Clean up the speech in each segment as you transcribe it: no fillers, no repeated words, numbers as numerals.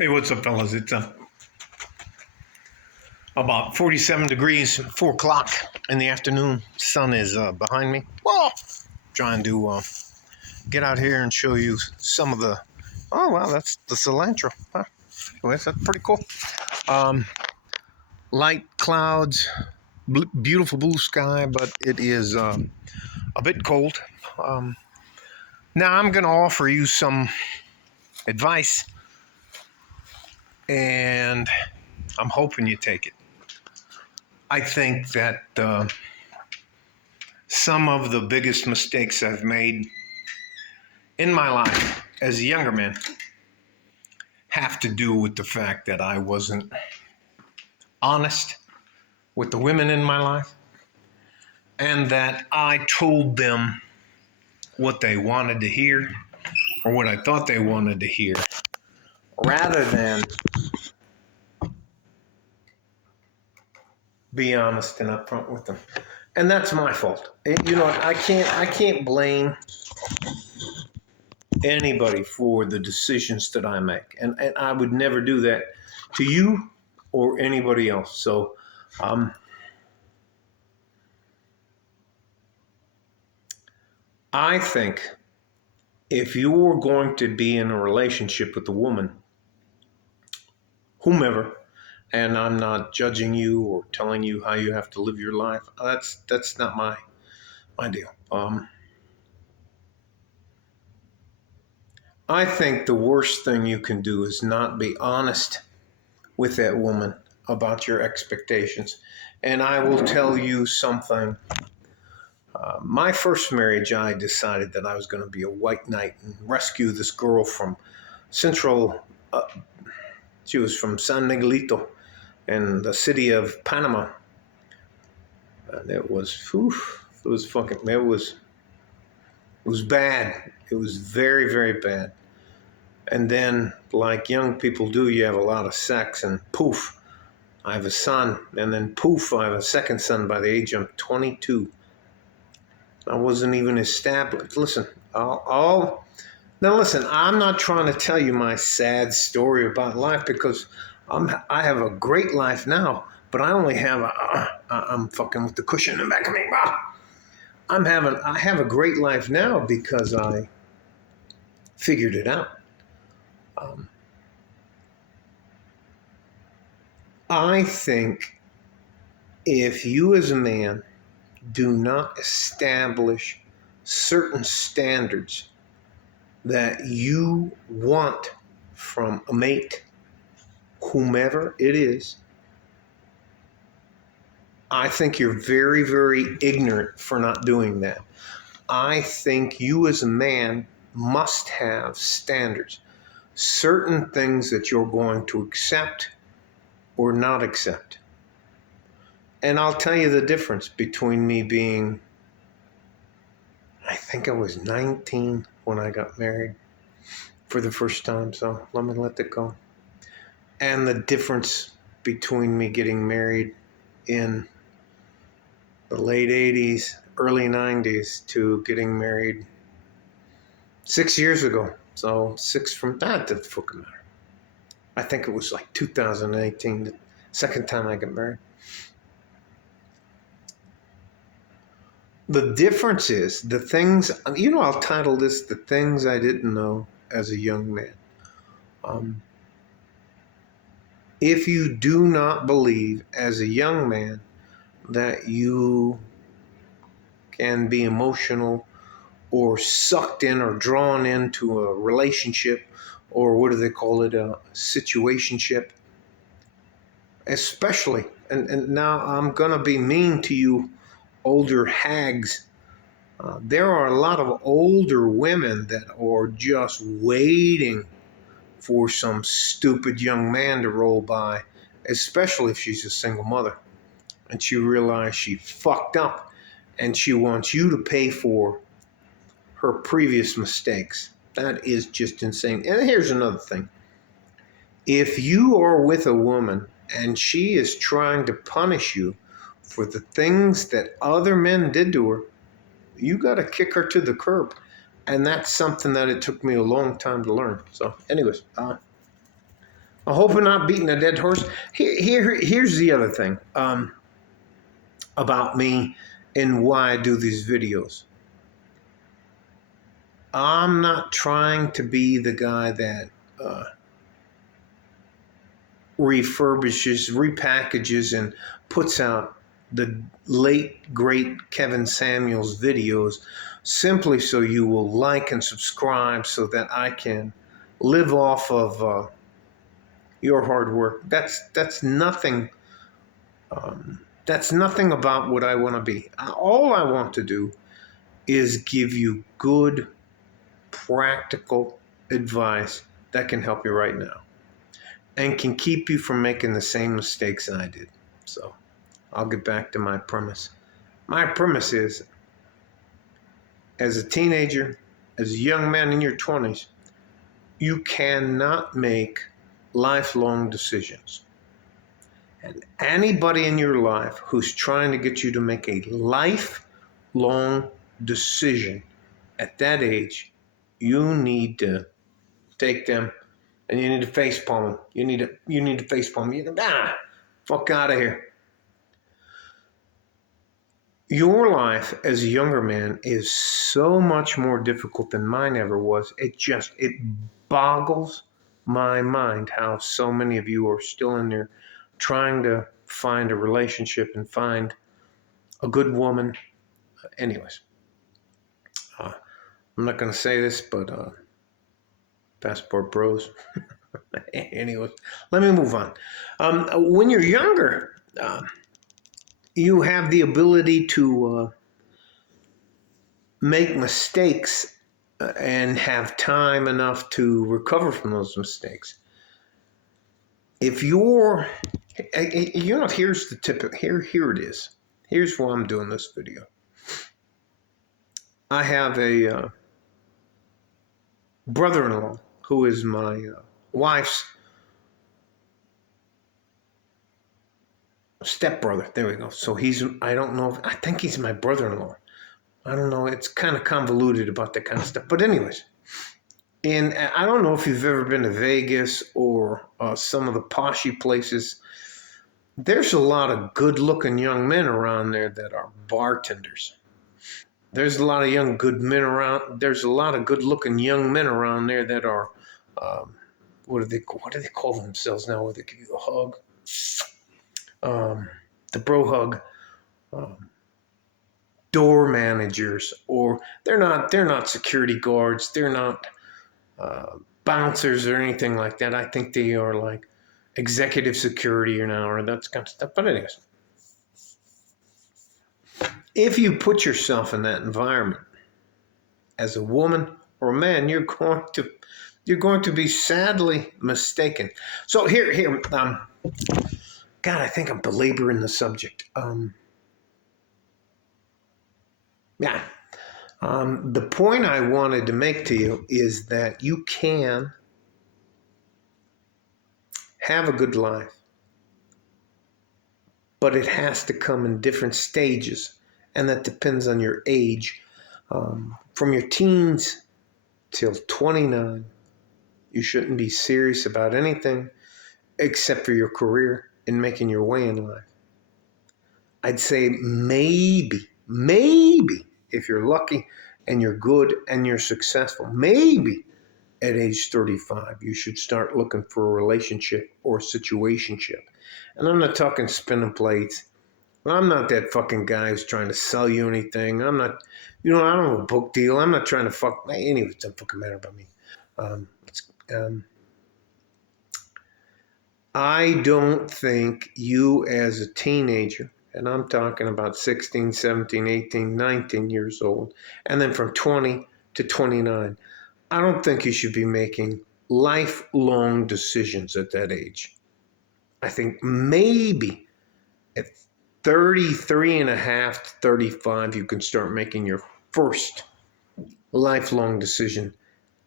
Hey, what's up, fellas? It's about 47 degrees, 4 o'clock in the afternoon. Sun is behind me. Well, trying to get out here and show you some of the. Oh, wow, that's the cilantro. Huh? Well, that's pretty cool. Um, Light clouds, beautiful blue sky, but it is a bit cold. Um, Now, I'm going to offer you some advice, and I'm hoping you take it. I think that some of the biggest mistakes I've made in my life as a younger man have to do with the fact that I wasn't honest with the women in my life and that I told them what they wanted to hear or what I thought they wanted to hear rather than be honest and upfront with them. And that's my fault. I can't blame anybody for the decisions that I make. And I would never do that to you or anybody else. So I think if you're going to be in a relationship with a woman, whomever, and I'm not judging you or telling you how you have to live your life, that's not my deal. I think the worst thing you can do is not be honest with that woman about your expectations. And I will tell you something. My first marriage, I decided that I was going to be a white knight and rescue this girl from Central. She was from San Miguelito in the city of Panama. And it was bad. It was very, very bad. And then, like young people do, you have a lot of sex, and poof, I have a son. And then poof, I have a second son by the age of 22. I wasn't even established. Listen, now listen, I'm not trying to tell you my sad story about life because I have a great life now, but I only have I'm fucking with the cushion in the back of me. I have a great life now because I figured it out. I think if you as a man do not establish certain standards that you want from a mate, whomever it is, I think you're very, very ignorant for not doing that. I think you as a man must have standards, certain things that you're going to accept or not accept. And I'll tell you the difference between me being, I think I was 19 when I got married for the first time, so let me let that go. And the difference between me getting married in the late 80s, early 90s to getting married 6 years ago. So 6 from that didn't fucking matter. I think it was like 2018, the second time I got married. The difference is the things, I'll title this The Things I Didn't Know as a Young Man. If you do not believe as a young man that you can be emotional or sucked in or drawn into a relationship, or what do they call it, a situationship, especially, and now I'm going to be mean to you older hags. There are a lot of older women that are just waiting for some stupid young man to roll by, especially if she's a single mother and she realizes she fucked up and she wants you to pay for her previous mistakes. That is just insane. And here's another thing. If you are with a woman and she is trying to punish you for the things that other men did to her, you got to kick her to the curb. And that's something that it took me a long time to learn. So anyways, I hope I'm not beating a dead horse. Here's the other thing about me and why I do these videos. I'm not trying to be the guy that refurbishes, repackages, and puts out the late, great Kevin Samuels videos simply so you will like and subscribe so that I can live off of your hard work. That's nothing. That's nothing about what I want to be. All I want to do is give you good, practical advice that can help you right now and can keep you from making the same mistakes I did. So I'll get back to my premise. My premise is, as a teenager, as a young man in your 20s, you cannot make lifelong decisions. And anybody in your life who's trying to get you to make a lifelong decision at that age, you need to take them and you need to face palm them. You need to face palm them. Fuck out of here. Your life as a younger man is so much more difficult than mine ever was. It boggles my mind how so many of you are still in there trying to find a relationship and find a good woman. Anyways, I'm not going to say this, but passport bros. Anyways, let me move on. When you're younger, you have the ability to make mistakes and have time enough to recover from those mistakes. If you're, here's the tip. Here it is. Here's why I'm doing this video. I have a brother-in-law who is my wife's stepbrother. There we go. So I don't know, I think he's my brother-in-law. I don't know. It's kind of convoluted about that kind of stuff. But anyways, and I don't know if you've ever been to Vegas or some of the poshy places. There's a lot of good-looking young men around there that are bartenders. There's a lot of good good-looking young men around there that are, what do they call themselves now? Where they give you a hug, the bro hug, door managers, or they're not security guards. They're not bouncers or anything like that. I think they are like executive security or that kind of stuff. But anyways, if you put yourself in that environment as a woman or a man, you're going to be sadly mistaken. So here, God, I think I'm belaboring the subject. The point I wanted to make to you is that you can have a good life, but it has to come in different stages, and that depends on your age. From your teens till 29, you shouldn't be serious about anything except for your career and making your way in life. I'd say maybe, if you're lucky and you're good and you're successful, maybe at age 35, you should start looking for a relationship or a situationship. And I'm not talking spinning plates. I'm not that fucking guy who's trying to sell you anything. I'm not, I don't have a book deal. I'm not trying to fuck. Anyway, it doesn't fucking matter about me. I don't think you as a teenager, and I'm talking about 16, 17, 18, 19 years old, and then from 20 to 29, I don't think you should be making lifelong decisions at that age. I think maybe at 33 and a half to 35, you can start making your first lifelong decision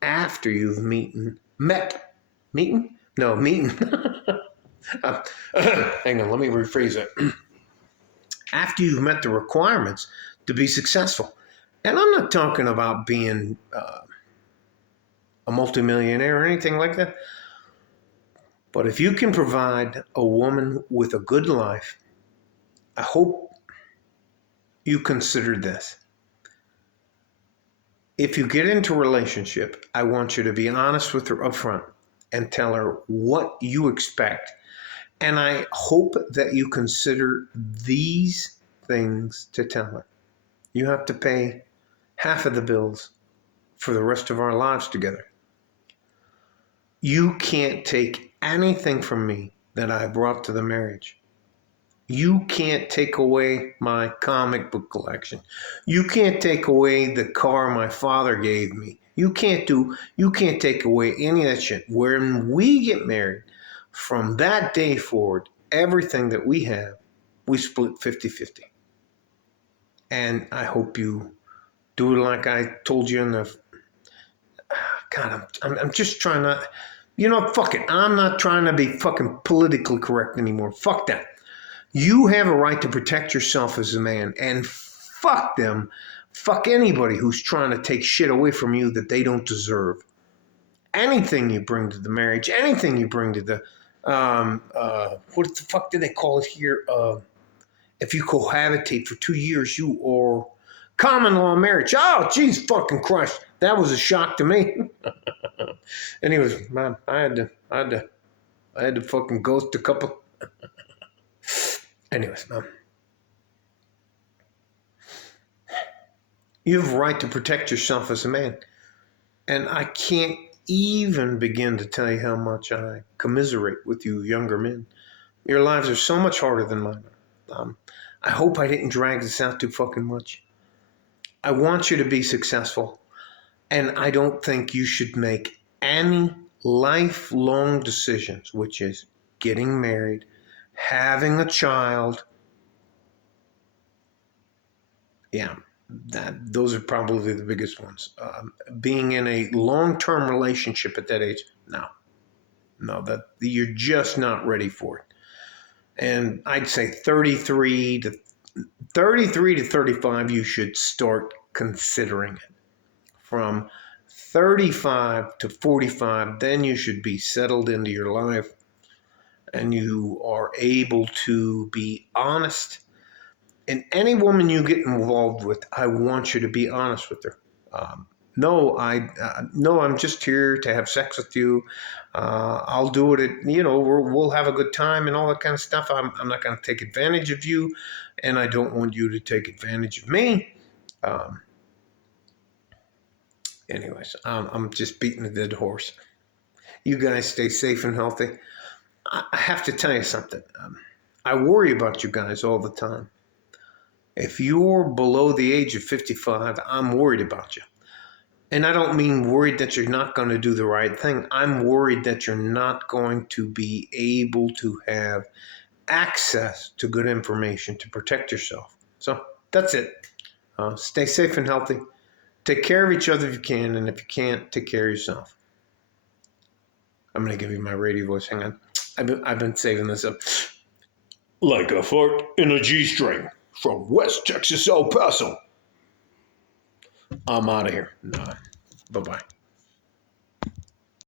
after you've meeting. Hang on, let me rephrase it. After you've met the requirements to be successful. And I'm not talking about being a multimillionaire or anything like that. But if you can provide a woman with a good life, I hope you consider this. If you get into a relationship, I want you to be honest with her upfront and tell her what you expect. And I hope that you consider these things to tell her. You have to pay half of the bills for the rest of our lives together. You can't take anything from me that I brought to the marriage. You can't take away my comic book collection. You can't take away the car my father gave me. You can't take away any of that shit. When we get married, from that day forward, everything that we have, we split 50-50. And I hope you do it like I told you in the... God, I'm just trying to... fuck it. I'm not trying to be fucking politically correct anymore. Fuck that. You have a right to protect yourself as a man, and fuck them. Fuck anybody who's trying to take shit away from you that they don't deserve. Anything you bring to the marriage, anything you bring to the, what the fuck do they call it here? If you cohabitate for 2 years, you are common law marriage. Oh, jeez, fucking Christ. That was a shock to me. Anyways, man, I had to fucking ghost a couple. Anyways, man. You have a right to protect yourself as a man. And I can't even begin to tell you how much I commiserate with you younger men. Your lives are so much harder than mine. I hope I didn't drag this out too fucking much. I want you to be successful. And I don't think you should make any lifelong decisions, which is getting married, having a child. Yeah, those are probably the biggest ones. Being in a long-term relationship at that age, no, that you're just not ready for it. And I'd say 33 to 35, you should start considering it. From 35 to 45, then you should be settled into your life and you are able to be honest. And any woman you get involved with, I want you to be honest with her. No, I'm just here to have sex with you. I'll do it we'll have a good time and all that kind of stuff. I'm not going to take advantage of you, and I don't want you to take advantage of me. Anyways, I'm just beating a dead horse. You guys stay safe and healthy. I have to tell you something. I worry about you guys all the time. If you're below the age of 55, I'm worried about you. And I don't mean worried that you're not going to do the right thing. I'm worried that you're not going to be able to have access to good information to protect yourself. So that's it. Stay safe and healthy. Take care of each other if you can. And if you can't, take care of yourself. I'm going to give you my radio voice. Hang on. I've been saving this up. Like a fart in a G-string from West Texas, El Paso. I'm out of here. Bye-bye.